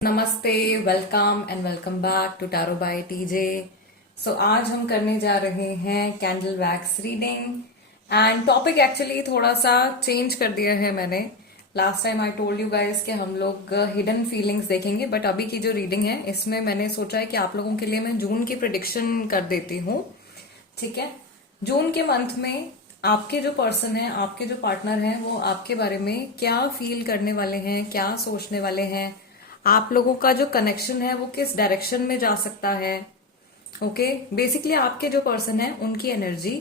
नमस्ते, welcome and welcome back to tarot by TJ. So आज हम करने जा रहे हैं candle wax reading and topic actually थोड़ा सा चेंज कर दिया है मैंने। Last time I told you guys कि हम लोग हिडन फीलिंग्स देखेंगे, बट अभी की जो रीडिंग है इसमें मैंने सोचा है कि आप लोगों के लिए मैं जून की प्रिडिक्शन कर देती हूँ। ठीक है, जून के मंथ में आपके जो पर्सन है, आपके जो पार्टनर हैं, वो आपके बारे में क्या फील करने वाले हैं, क्या सोचने वाले हैं, आप लोगों का जो कनेक्शन है वो किस डायरेक्शन में जा सकता है। ओके, बेसिकली आपके जो पर्सन है उनकी एनर्जी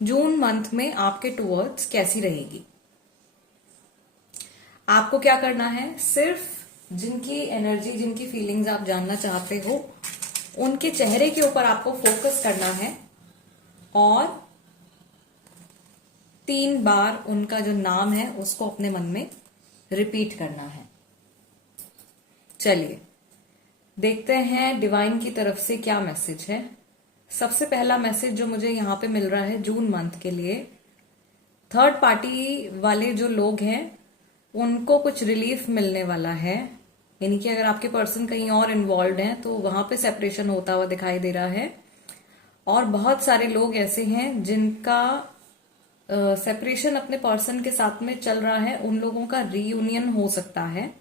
जून मंथ में आपके टुवर्ड्स कैसी रहेगी। आपको क्या करना है, सिर्फ जिनकी एनर्जी, जिनकी फीलिंग्स आप जानना चाहते हो उनके चेहरे के ऊपर आपको फोकस करना है और 3 बार उनका जो नाम है उसको अपने मन में रिपीट करना है। चलिए देखते हैं डिवाइन की तरफ से क्या मैसेज है। सबसे पहला मैसेज जो मुझे यहाँ पे मिल रहा है जून मंथ के लिए, थर्ड पार्टी वाले जो लोग हैं उनको कुछ रिलीफ मिलने वाला है। यानी कि अगर आपके पर्सन कहीं और इन्वॉल्व हैं तो वहां पे सेपरेशन होता हुआ दिखाई दे रहा है। और बहुत सारे लोग ऐसे हैं जिनका सेपरेशन अपने पर्सन के साथ में चल रहा है, उन लोगों का रीयूनियन हो सकता है।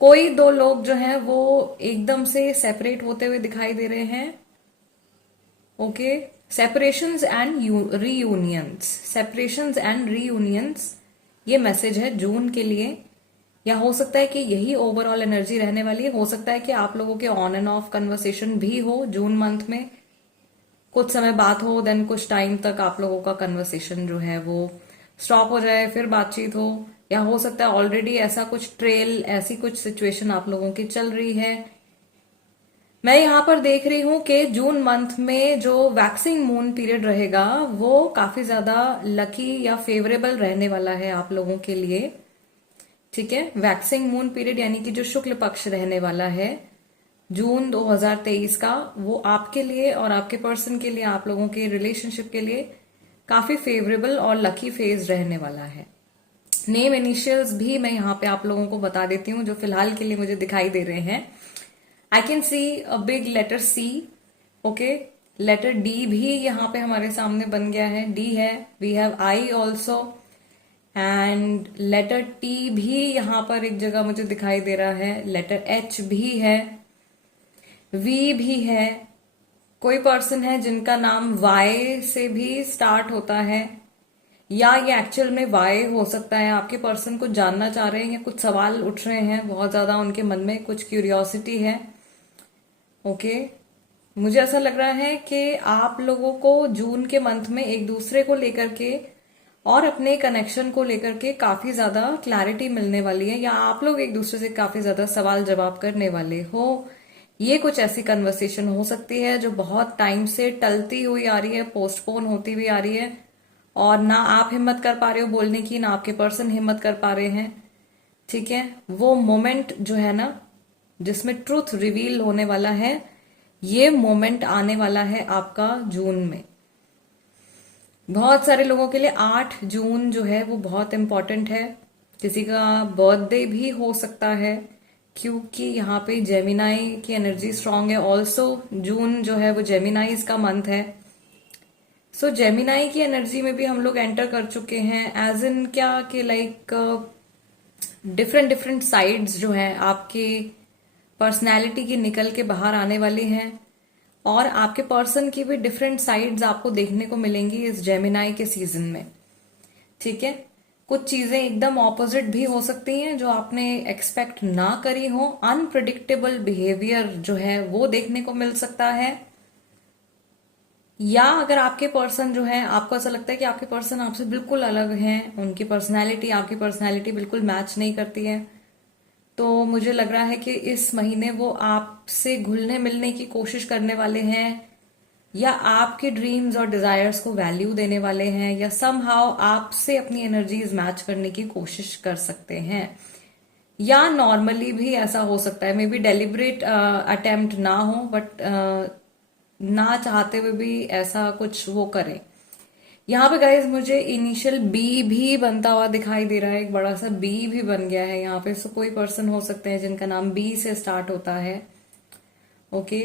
कोई 2 लोग जो हैं वो एकदम से सेपरेट होते हुए दिखाई दे रहे हैं। Okay, separations and reunions, separations and reunions, ये मैसेज है जून के लिए। या हो सकता है कि यही ओवरऑल एनर्जी रहने वाली है। हो सकता है कि आप लोगों के ऑन एंड ऑफ कन्वर्सेशन भी हो जून मंथ में, कुछ समय बात हो, देन कुछ टाइम तक आप लोगों का कन्वर्सेशन जो है वो स्टॉप हो जाए, फिर बातचीत हो। या हो सकता है ऑलरेडी ऐसा कुछ ट्रेल, ऐसी कुछ सिचुएशन आप लोगों की चल रही है। मैं यहां पर देख रही हूं कि जून मंथ में जो वैक्सिंग मून पीरियड रहेगा वो काफी ज्यादा लकी या फेवरेबल रहने वाला है आप लोगों के लिए। ठीक है, वैक्सिंग मून पीरियड यानी कि जो शुक्ल पक्ष रहने वाला है जून 2023 का, वो आपके लिए और आपके पर्सन के लिए, आप लोगों के रिलेशनशिप के लिए काफी फेवरेबल और लकी फेज रहने वाला है। नेम इनिशियल्स भी मैं यहाँ पे आप लोगों को बता देती हूँ जो फिलहाल के लिए मुझे दिखाई दे रहे हैं। I can see a big letter C. Okay, letter D भी यहाँ पे हमारे सामने बन गया है, डी है। We have I also and letter T भी यहाँ पर एक जगह मुझे दिखाई दे रहा है। लेटर एच भी है, वी भी है। कोई पर्सन है जिनका नाम वाई से भी स्टार्ट होता है, या ये एक्चुअल में वाई हो सकता है। आपके पर्सन कुछ जानना चाह रहे हैं या कुछ सवाल उठ रहे हैं, बहुत ज्यादा उनके मन में कुछ क्यूरियोसिटी है। ओके, मुझे ऐसा लग रहा है कि आप लोगों को जून के मंथ में एक दूसरे को लेकर के और अपने कनेक्शन को लेकर के काफी ज्यादा क्लैरिटी मिलने वाली है, या आप लोग एक दूसरे से काफी ज्यादा सवाल जवाब करने वाले हो। ये कुछ ऐसी कन्वर्सेशन हो सकती है जो बहुत टाइम से टलती हुई आ रही है, पोस्टपोन होती हुई आ रही है, और ना आप हिम्मत कर पा रहे हो बोलने की, ना आपके पर्सन हिम्मत कर पा रहे हैं। ठीक है, वो मोमेंट जो है ना जिसमें ट्रूथ रिवील होने वाला है, ये मोमेंट आने वाला है आपका जून में। बहुत सारे लोगों के लिए 8 जून जो है वो बहुत इंपॉर्टेंट है। किसी का बर्थडे भी हो सकता है क्योंकि यहाँ पे जेमिनाई की एनर्जी स्ट्रांग है। ऑल्सो जून जो है वो जेमिनाईज का मंथ है। सो जेमिनाई की एनर्जी में भी हम लोग एंटर कर चुके हैं। एज इन क्या कि लाइक डिफरेंट डिफरेंट साइड्स जो है आपकी पर्सनैलिटी की निकल के बाहर आने वाली हैं, और आपके पर्सन की भी डिफरेंट साइड्स आपको देखने को मिलेंगी इस जेमिनाई के सीजन में। ठीक है, कुछ चीजें एकदम ऑपोजिट भी हो सकती हैं जो आपने एक्सपेक्ट ना करी हो। अनप्रिडिक्टेबल बिहेवियर जो है वो देखने को मिल सकता है। या अगर आपके पर्सन जो है, आपको ऐसा लगता है कि आपके पर्सन आपसे बिल्कुल अलग हैं, उनकी पर्सनैलिटी आपकी पर्सनैलिटी बिल्कुल मैच नहीं करती है, तो मुझे लग रहा है कि इस महीने वो आपसे घुलने मिलने की कोशिश करने वाले हैं, या आपके ड्रीम्स और डिजायर्स को वैल्यू देने वाले हैं, या समहाउ आपसे अपनी एनर्जीज मैच करने की कोशिश कर सकते हैं। या नॉर्मली भी ऐसा हो सकता है, मे बी डेलिब्रेट अटेम्प्ट ना हो, बट ना चाहते हुए भी ऐसा कुछ वो करें। यहाँ पे गाइज मुझे इनिशियल बी भी बनता हुआ दिखाई दे रहा है, एक बड़ा सा बी भी बन गया है यहाँ पे। सो कोई पर्सन हो सकते हैं जिनका नाम बी से स्टार्ट होता है। Okay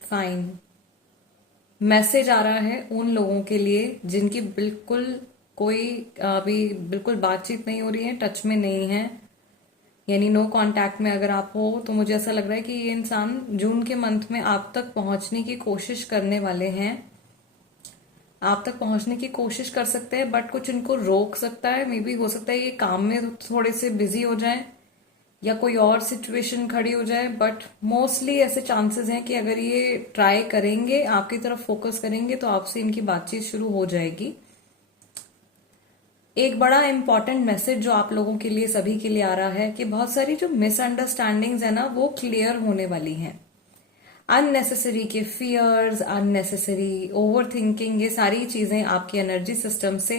fine. मैसेज आ रहा है उन लोगों के लिए जिनकी बिल्कुल कोई अभी बिल्कुल बातचीत नहीं हो रही है, टच में नहीं है, यानी नो कांटेक्ट में अगर आप हो, तो मुझे ऐसा लग रहा है कि ये इंसान जून के मंथ में आप तक पहुंचने की कोशिश करने वाले हैं। आप तक पहुंचने की कोशिश कर सकते हैं, बट कुछ इनको रोक सकता है। मे बी हो सकता है ये काम में थोड़े से बिजी हो जाए या कोई और सिचुएशन खड़ी हो जाए, बट मोस्टली ऐसे चांसेस हैं कि अगर ये ट्राई करेंगे, आपकी तरफ फोकस करेंगे, तो आपसे इनकी बातचीत शुरू हो जाएगी। एक बड़ा इंपॉर्टेंट मैसेज जो आप लोगों के लिए, सभी के लिए आ रहा है कि बहुत सारी जो मिसअंडरस्टैंडिंग्स है ना, वो क्लियर होने वाली हैं। अननेसेसरी के फियर्स, अननेसेसरी ओवर थिंकिंग, ये सारी चीजें आपकी एनर्जी सिस्टम से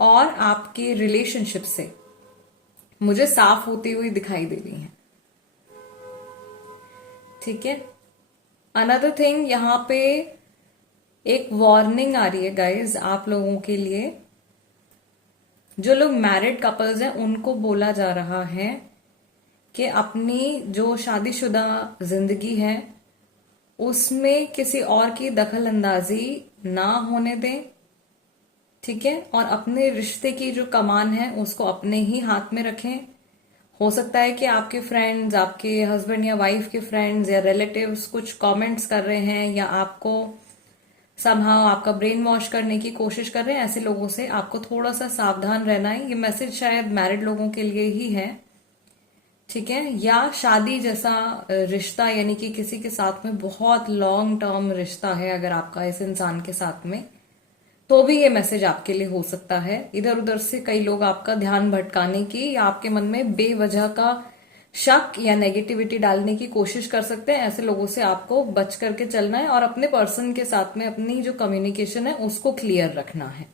और आपके रिलेशनशिप से मुझे साफ होती हुई दिखाई दे रही हैं। ठीक है। अनदर थिंग, यहां पे एक वार्निंग आ रही है गाइज आप लोगों के लिए। जो लोग मैरिड कपल्स हैं उनको बोला जा रहा है कि अपनी जो शादीशुदा जिंदगी है उसमें किसी और की दखल अंदाजी ना होने दें। ठीक है। और अपने रिश्ते की जो कमान है उसको अपने ही हाथ में रखें। हो सकता है कि आपके फ्रेंड्स, आपके हस्बैंड या वाइफ के फ्रेंड्स या रिलेटिव्स कुछ कमेंट्स कर रहे हैं या आपको समहाउ आपका ब्रेन वॉश करने की कोशिश कर रहे हैं। ऐसे लोगों से आपको थोड़ा सा सावधान रहना है। ये मैसेज शायद मैरिड लोगों के लिए ही है। ठीक है। या शादी जैसा रिश्ता, यानी कि किसी के साथ में बहुत लॉन्ग टर्म रिश्ता है अगर आपका इस इंसान के साथ में, तो भी ये मैसेज आपके लिए हो सकता है। इधर उधर से कई लोग आपका ध्यान भटकाने की या आपके मन में बेवजह का शक या नेगेटिविटी डालने की कोशिश कर सकते हैं। ऐसे लोगों से आपको बच करके चलना है और अपने पर्सन के साथ में अपनी जो कम्युनिकेशन है उसको क्लियर रखना है।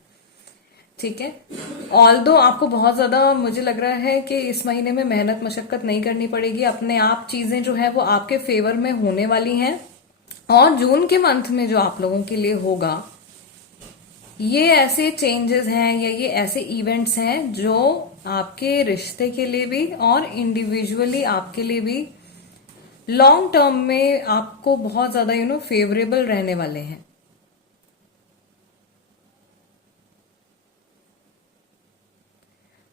ठीक है। ऑल्दो आपको बहुत ज्यादा मुझे लग रहा है कि इस महीने में मेहनत मशक्कत नहीं करनी पड़ेगी। अपने आप चीजें जो है वो आपके फेवर में होने वाली हैं। और जून के मंथ में जो आप लोगों के लिए होगा, ये ऐसे चेंजेस हैं या ये ऐसे इवेंट्स हैं जो आपके रिश्ते के लिए भी और इंडिविजुअली आपके लिए भी लॉन्ग टर्म में आपको बहुत ज्यादा फेवरेबल रहने वाले हैं।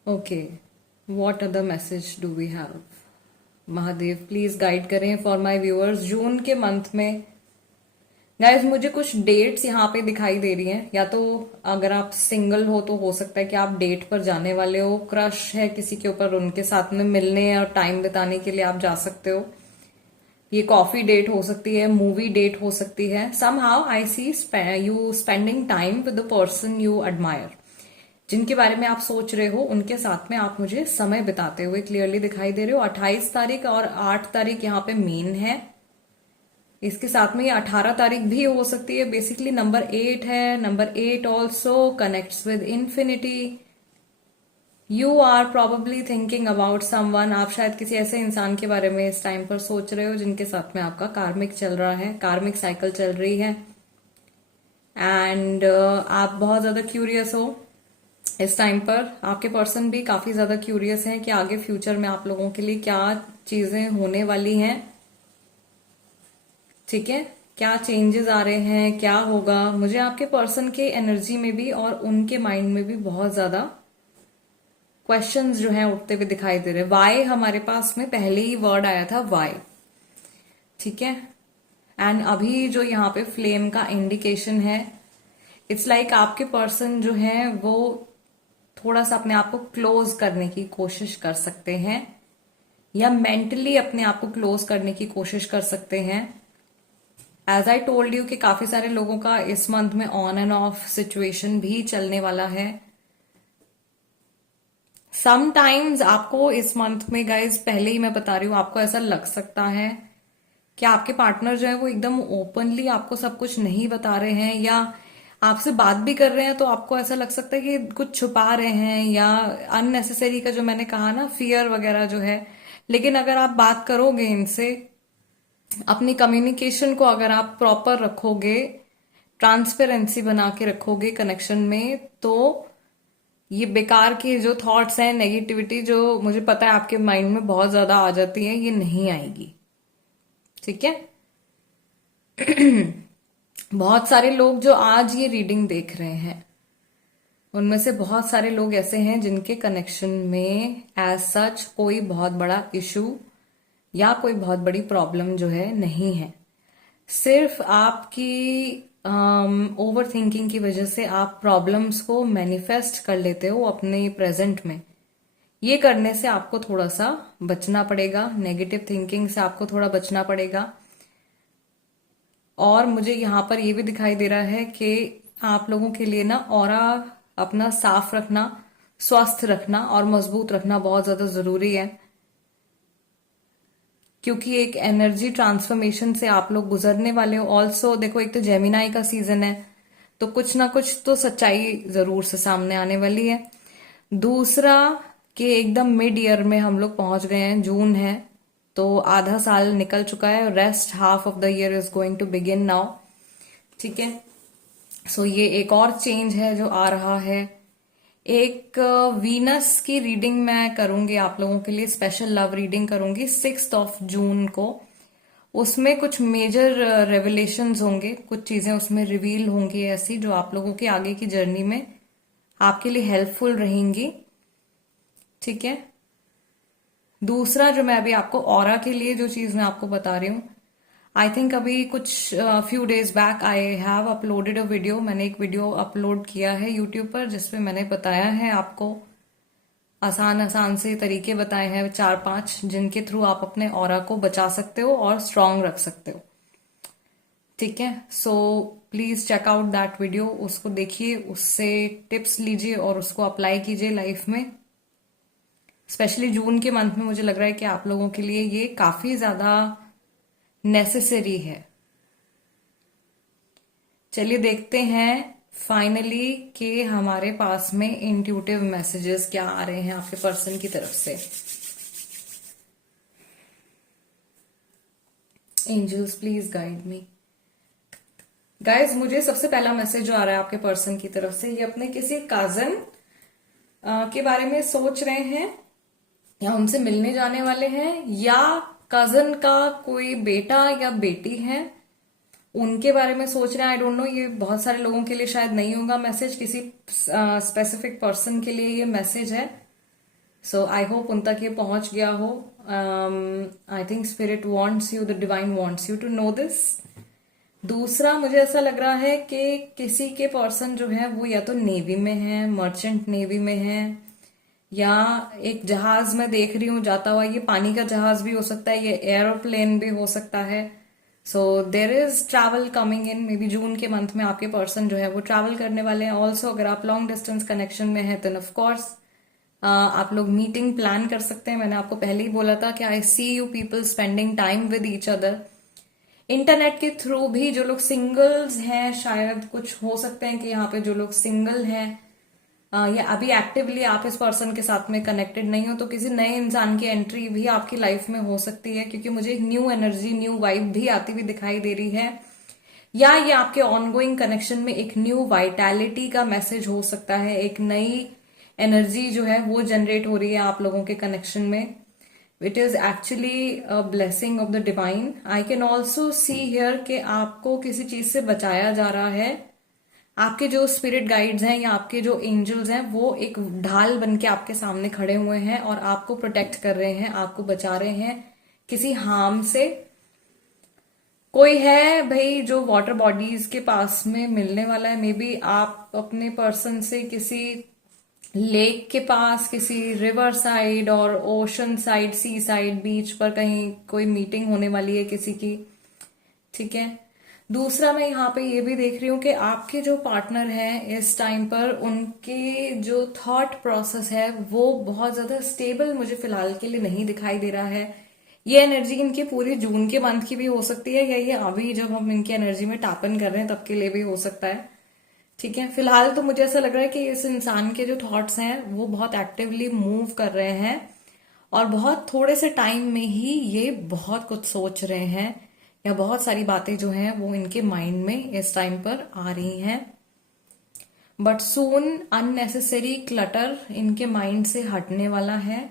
Okay, what other message do we have? Mahadev please guide करें फॉर माय व्यूअर्स जून के मंथ में। गाइज मुझे कुछ डेट्स यहाँ पे दिखाई दे रही हैं। या तो अगर आप सिंगल हो तो हो सकता है कि आप डेट पर जाने वाले हो, क्रश है किसी के ऊपर, उनके साथ में मिलने और टाइम बिताने के लिए आप जा सकते हो। ये कॉफी डेट हो सकती है, मूवी डेट हो सकती है। Somehow I see you spending time with the person you admire, जिनके बारे में आप सोच रहे हो उनके साथ में आप मुझे समय बिताते हुए क्लियरली दिखाई दे रहे हो। 28 तारीख और 8 तारीख यहाँ पे मेन है। इसके साथ में ये 18 तारीख भी हो सकती है। बेसिकली नंबर 8 है। Number 8 also connects with infinity. You are probably thinking about someone. आप शायद किसी ऐसे इंसान के बारे में इस टाइम पर सोच रहे हो जिनके साथ में आपका कार्मिक चल रहा है, कार्मिक साइकिल चल रही है। एंड आप बहुत ज्यादा क्यूरियस हो इस टाइम पर। आपके पर्सन भी काफी ज्यादा क्यूरियस हैं कि आगे फ्यूचर में आप लोगों के लिए क्या चीजें होने वाली हैं। ठीक है। क्या चेंजेस आ रहे हैं, क्या होगा। मुझे आपके पर्सन के एनर्जी में भी और उनके माइंड में भी बहुत ज्यादा क्वेश्चंस जो हैं उठते हुए दिखाई दे रहे हैं। वाई हमारे पास में पहले ही वर्ड आया था, वाई। ठीक है। एंड अभी जो यहाँ पे फ्लेम का इंडिकेशन है, इट्स लाइक आपके पर्सन जो है वो थोड़ा सा अपने आप को क्लोज करने की कोशिश कर सकते हैं या मेंटली अपने आप को क्लोज करने की कोशिश कर सकते हैं। एज आई टोल्ड यू कि काफी सारे लोगों का इस मंथ में ऑन एंड ऑफ सिचुएशन भी चलने वाला है। समटाइम्स आपको इस मंथ में गाइज, पहले ही मैं बता रही हूं, आपको ऐसा लग सकता है कि आपके पार्टनर जो है वो एकदम ओपनली आपको सब कुछ नहीं बता रहे हैं, या आपसे बात भी कर रहे हैं तो आपको ऐसा लग सकता है कि कुछ छुपा रहे हैं, या अननेसेसरी का जो मैंने कहा ना, फियर वगैरह जो है। लेकिन अगर आप बात करोगे इनसे, अपनी कम्युनिकेशन को अगर आप प्रॉपर रखोगे, ट्रांसपेरेंसी बना के रखोगे कनेक्शन में, तो ये बेकार के जो थॉट्स हैं, नेगेटिविटी जो मुझे पता है आपके माइंड में बहुत ज्यादा आ जाती है, ये नहीं आएगी। ठीक है। बहुत सारे लोग जो आज ये रीडिंग देख रहे हैं, उनमें से बहुत सारे लोग ऐसे हैं जिनके कनेक्शन में एज सच कोई बहुत बड़ा इशू या कोई बहुत बड़ी प्रॉब्लम जो है नहीं है। सिर्फ आपकी ओवर थिंकिंग की वजह से आप प्रॉब्लम्स को मैनिफेस्ट कर लेते हो अपने प्रेजेंट में। ये करने से आपको थोड़ा सा बचना पड़ेगा, नेगेटिव थिंकिंग से आपको थोड़ा बचना पड़ेगा। और मुझे यहां पर ये भी दिखाई दे रहा है कि आप लोगों के लिए ना ऑरा अपना साफ रखना, स्वस्थ रखना और मजबूत रखना बहुत ज्यादा जरूरी है, क्योंकि एक एनर्जी ट्रांसफॉर्मेशन से आप लोग गुजरने वाले हो। ऑल्सो देखो, एक तो जेमिनाई का सीजन है, तो कुछ ना कुछ तो सच्चाई जरूर से सामने आने वाली है। दूसरा कि एकदम मिड ईयर में हम लोग पहुंच गए हैं, जून है, तो आधा साल निकल चुका है। Rest half of the year is going to begin now. ठीक है। सो ये एक और चेंज है जो आ रहा है। एक वीनस की रीडिंग मैं करूंगी आप लोगों के लिए, स्पेशल लव रीडिंग करूंगी 6 जून को। उसमें कुछ मेजर रेवलेशंस होंगे, कुछ चीजें उसमें रिवील होंगी ऐसी जो आप लोगों की आगे की जर्नी में आपके लिए हेल्पफुल रहेंगी। ठीक है। दूसरा जो मैं अभी आपको ऑरा के लिए जो चीज मैं आपको बता रही हूं, आई थिंक अभी कुछ few days back I have uploaded a video. मैंने एक वीडियो अपलोड किया है यूट्यूब पर जिसमें मैंने बताया है आपको, आसान आसान से तरीके बताए हैं 4-5, जिनके थ्रू आप अपने ऑरा को बचा सकते हो और स्ट्रांग रख सकते हो। ठीक है। So please check out that video, उसको देखिए, उससे टिप्स लीजिए और उसको अप्लाई कीजिए लाइफ में। स्पेशली जून के मंथ में मुझे लग रहा है कि आप लोगों के लिए ये काफी ज्यादा नेसेसरी है। चलिए देखते हैं फाइनली कि हमारे पास में इंट्यूटिव मैसेजेस क्या आ रहे हैं आपके पर्सन की तरफ से। Angels please guide me. Guys, मुझे सबसे पहला मैसेज जो आ रहा है आपके पर्सन की तरफ से, ये अपने किसी कजन के बारे में सोच रहे हैं या उनसे मिलने जाने वाले हैं, या कजन का कोई बेटा या बेटी है उनके बारे में सोच रहे हैं। आई डोंट नो, ये बहुत सारे लोगों के लिए शायद नहीं होगा मैसेज, किसी स्पेसिफिक पर्सन के लिए ये मैसेज है। सो आई होप उन तक ये पहुंच गया हो। I think spirit wants you, the divine wants you to know this. दूसरा, मुझे ऐसा लग रहा है कि किसी के पर्सन जो है वो या तो नेवी में है, मर्चेंट नेवी में है, या एक जहाज में देख रही हूं जाता हुआ, ये पानी का जहाज भी हो सकता है, ये एरोप्लेन भी हो सकता है। So there is travel coming in, maybe June के मंथ में आपके पर्सन जो है वो ट्रैवल करने वाले हैं। ऑल्सो अगर आप लॉन्ग डिस्टेंस कनेक्शन में है तो ऑफ कोर्स आप लोग मीटिंग प्लान कर सकते हैं। मैंने आपको पहले ही बोला था कि I see you people spending time with each other. Internet के थ्रू भी जो लोग सिंगल्स हैं, शायद कुछ हो सकते हैं कि यहाँ पे जो लोग सिंगल हैं या अभी एक्टिवली आप इस पर्सन के साथ में कनेक्टेड नहीं हो, तो किसी नए इंसान की एंट्री भी आपकी लाइफ में हो सकती है, क्योंकि मुझे एक न्यू एनर्जी, न्यू वाइब भी आती हुई दिखाई दे रही है। या ये आपके ऑनगोइंग कनेक्शन में एक न्यू वाइटैलिटी का मैसेज हो सकता है, एक नई एनर्जी जो है वो जनरेट हो रही है आप लोगों के कनेक्शन में। It is actually a blessing of the divine. I can also see here कि आपको किसी चीज से बचाया जा रहा है। आपके जो स्पिरिट गाइड्स हैं या आपके जो एंजल्स हैं वो एक ढाल बन के आपके सामने खड़े हुए हैं और आपको प्रोटेक्ट कर रहे हैं, आपको बचा रहे हैं किसी हार्म से। कोई है भाई जो वाटर बॉडीज के पास में मिलने वाला है, मे बी आप अपने पर्सन से किसी लेक के पास, किसी रिवर साइड और ओशन साइड, सी साइड, बीच पर कहीं कोई मीटिंग होने वाली है किसी की। ठीक है। दूसरा, मैं यहाँ पे ये भी देख रही हूँ कि आपके जो पार्टनर हैं इस टाइम पर, उनके जो थॉट प्रोसेस है वो बहुत ज्यादा स्टेबल मुझे फिलहाल के लिए नहीं दिखाई दे रहा है। ये एनर्जी इनकी पूरी जून के मंथ की भी हो सकती है, या ये अभी जब हम इनकी एनर्जी में टैपन कर रहे हैं तब के लिए भी हो सकता है। ठीक है। फिलहाल तो मुझे ऐसा लग रहा है कि इस इंसान के जो थॉट्स हैं वो बहुत एक्टिवली मूव कर रहे हैं और बहुत थोड़े से टाइम में ही ये बहुत कुछ सोच रहे हैं या बहुत सारी बातें जो हैं वो इनके माइंड में इस टाइम पर आ रही हैं। बट सून अननेसेसरी क्लटर इनके माइंड से हटने वाला है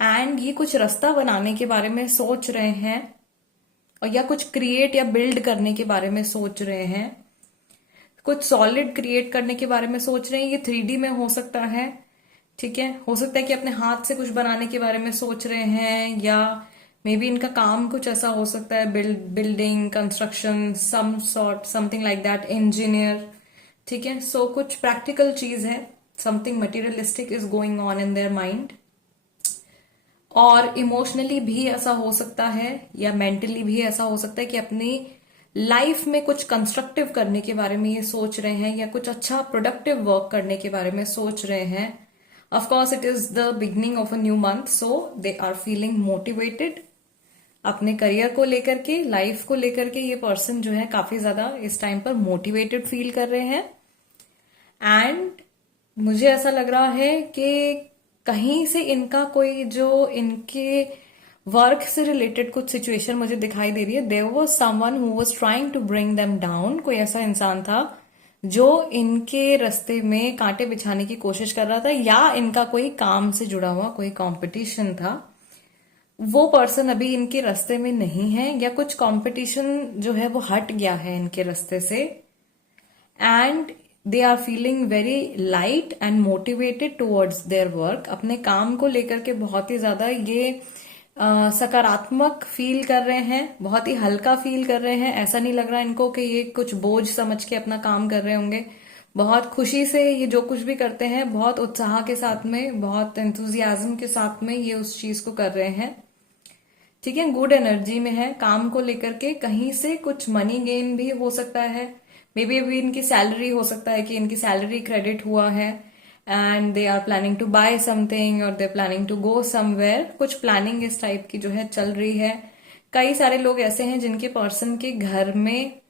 एंड ये कुछ रास्ता बनाने के बारे में सोच रहे हैं और या कुछ क्रिएट या बिल्ड करने के बारे में सोच रहे हैं, कुछ सॉलिड क्रिएट करने के बारे में सोच रहे हैं। ये 3D में हो सकता है, ठीक है। हो सकता है कि अपने हाथ से कुछ बनाने के बारे में सोच रहे हैं, या मे बी इनका काम कुछ ऐसा हो सकता है, building, construction, something like that, engineer, ठीक है। सो कुछ प्रैक्टिकल चीज है, something materialistic is going on in their mind. और इमोशनली भी ऐसा हो सकता है या मेंटली भी ऐसा हो सकता है कि अपनी लाइफ में कुछ कंस्ट्रक्टिव करने के बारे में ये सोच रहे हैं या कुछ अच्छा प्रोडक्टिव वर्क करने के बारे में सोच रहे हैं। Of course it is the beginning of a new month, so they are feeling motivated अपने करियर को लेकर के, लाइफ को लेकर के। ये पर्सन जो है काफी ज्यादा इस टाइम पर मोटिवेटेड फील कर रहे हैं। एंड मुझे ऐसा लग रहा है कि कहीं से इनका कोई जो इनके वर्क से रिलेटेड कुछ सिचुएशन मुझे दिखाई दे रही है। There was someone who was trying to bring them down. कोई ऐसा इंसान था जो इनके रास्ते में कांटे बिछाने की कोशिश कर रहा था, या इनका कोई काम से जुड़ा हुआ कोई कंपटीशन था। वो पर्सन अभी इनके रास्ते में नहीं है, या कुछ कंपटीशन जो है वो हट गया है इनके रास्ते से। And they are feeling very light and motivated towards their work. अपने काम को लेकर के बहुत ही ज्यादा ये सकारात्मक फील कर रहे हैं, बहुत ही हल्का फील कर रहे हैं। ऐसा नहीं लग रहा इनको कि ये कुछ बोझ समझ के अपना काम कर रहे होंगे। बहुत खुशी से ये जो कुछ भी करते हैं, बहुत उत्साह के साथ में, बहुत एंथुजियाज्म के साथ में ये उस चीज को कर रहे हैं, ठीक है। गुड एनर्जी में है काम को लेकर के। कहीं से कुछ मनी गेन भी हो सकता है, मे बी अभी इनकी सैलरी, हो सकता है कि इनकी सैलरी क्रेडिट हुआ है and they are planning to buy something और they are planning to go somewhere. कुछ प्लानिंग इस टाइप की जो है चल रही है। कई सारे लोग ऐसे हैं जिनके पर्सन के घर में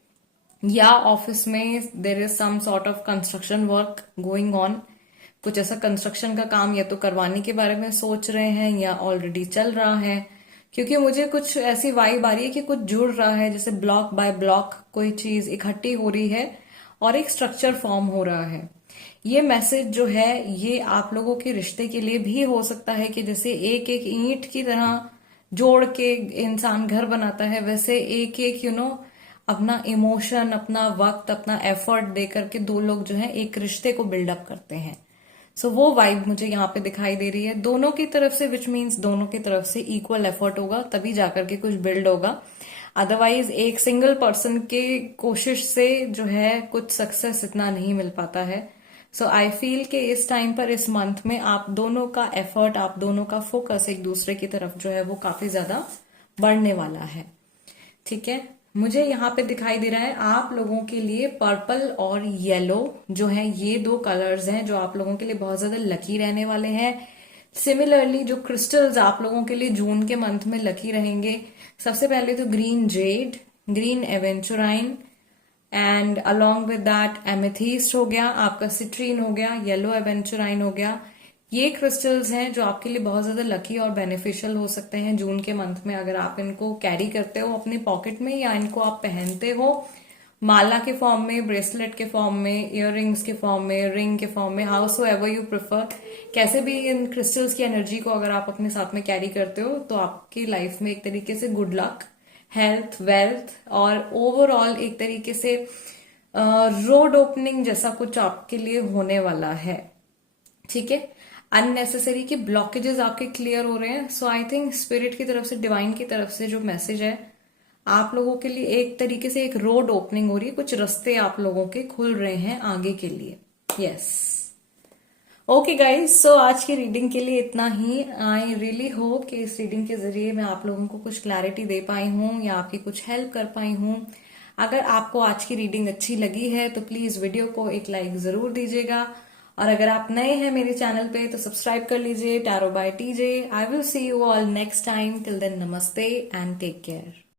या ऑफिस में there is some sort of construction work going on. कुछ ऐसा कंस्ट्रक्शन का काम या तो करवाने के बारे में सोच रहे हैं या ऑलरेडी चल रहा है, क्योंकि मुझे कुछ ऐसी वाइब आ रही है कि कुछ जुड़ रहा है, जैसे ब्लॉक बाय ब्लॉक कोई चीज इकट्ठी हो रही है और एक स्ट्रक्चर फॉर्म हो रहा है। ये मैसेज जो है ये आप लोगों के रिश्ते के लिए भी हो सकता है कि जैसे एक एक ईंट की तरह जोड़ के इंसान घर बनाता है, वैसे एक एक अपना इमोशन, अपना वक्त, अपना एफर्ट दे करके दो लोग जो है एक रिश्ते को बिल्डअप करते हैं। सो वो वाइब मुझे यहाँ पे दिखाई दे रही है दोनों की तरफ से, विच मीन्स दोनों की तरफ से इक्वल एफर्ट होगा तभी जाकर के कुछ बिल्ड होगा। अदरवाइज एक सिंगल पर्सन के कोशिश से जो है कुछ सक्सेस इतना नहीं मिल पाता है। सो आई फील कि इस टाइम पर, इस मंथ में आप दोनों का एफर्ट, आप दोनों का फोकस एक दूसरे की तरफ जो है वो काफी ज्यादा बढ़ने वाला है, ठीक है। मुझे यहाँ पे दिखाई दे रहा है आप लोगों के लिए पर्पल और येलो जो है ये दो कलर्स हैं जो आप लोगों के लिए बहुत ज्यादा लकी रहने वाले हैं। सिमिलरली जो क्रिस्टल्स आप लोगों के लिए जून के मंथ में लकी रहेंगे, सबसे पहले तो green jade, green aventurine and along with that amethyst हो गया, आपका सिट्रीन हो गया, येलो एवेंचुराइन हो गया। ये क्रिस्टल्स हैं जो आपके लिए बहुत ज्यादा लकी और बेनिफिशियल हो सकते हैं जून के मंथ में, अगर आप इनको कैरी करते हो अपने पॉकेट में या इनको आप पहनते हो माला के फॉर्म में, ब्रेसलेट के फॉर्म में, इयररिंग्स के फॉर्म में, रिंग के फॉर्म में, हाउ एवर यू प्रेफर। कैसे भी इन क्रिस्टल्स की एनर्जी को अगर आप अपने साथ में कैरी करते हो तो आपकी लाइफ में एक तरीके से गुड लक, हेल्थ, वेल्थ और ओवरऑल एक तरीके से रोड ओपनिंग जैसा कुछ आपके लिए होने वाला है, ठीक है। अननेसेसरी के ब्लॉकेजेस आपके क्लियर हो रहे हैं। सो आई थिंक स्पिरिट की तरफ से, डिवाइन की तरफ से जो मैसेज है आप लोगों के लिए, एक तरीके से एक रोड ओपनिंग हो रही है, कुछ रास्ते आप लोगों के खुल रहे हैं आगे के लिए। यस, ओके गाइज, सो आज की रीडिंग के लिए इतना ही। आई रियली होप कि इस रीडिंग के जरिए मैं आप लोगों को कुछ क्लैरिटी दे पाई हूं या आपकी कुछ हेल्प कर पाई हूं। अगर आपको आज की रीडिंग अच्छी लगी है तो प्लीज वीडियो को एक लाइक जरूर दीजिएगा, और अगर आप नए हैं मेरे चैनल पे तो सब्सक्राइब कर लीजिए। Tarot by TJ. I will see you all next time. Till then, नमस्ते एंड टेक केयर।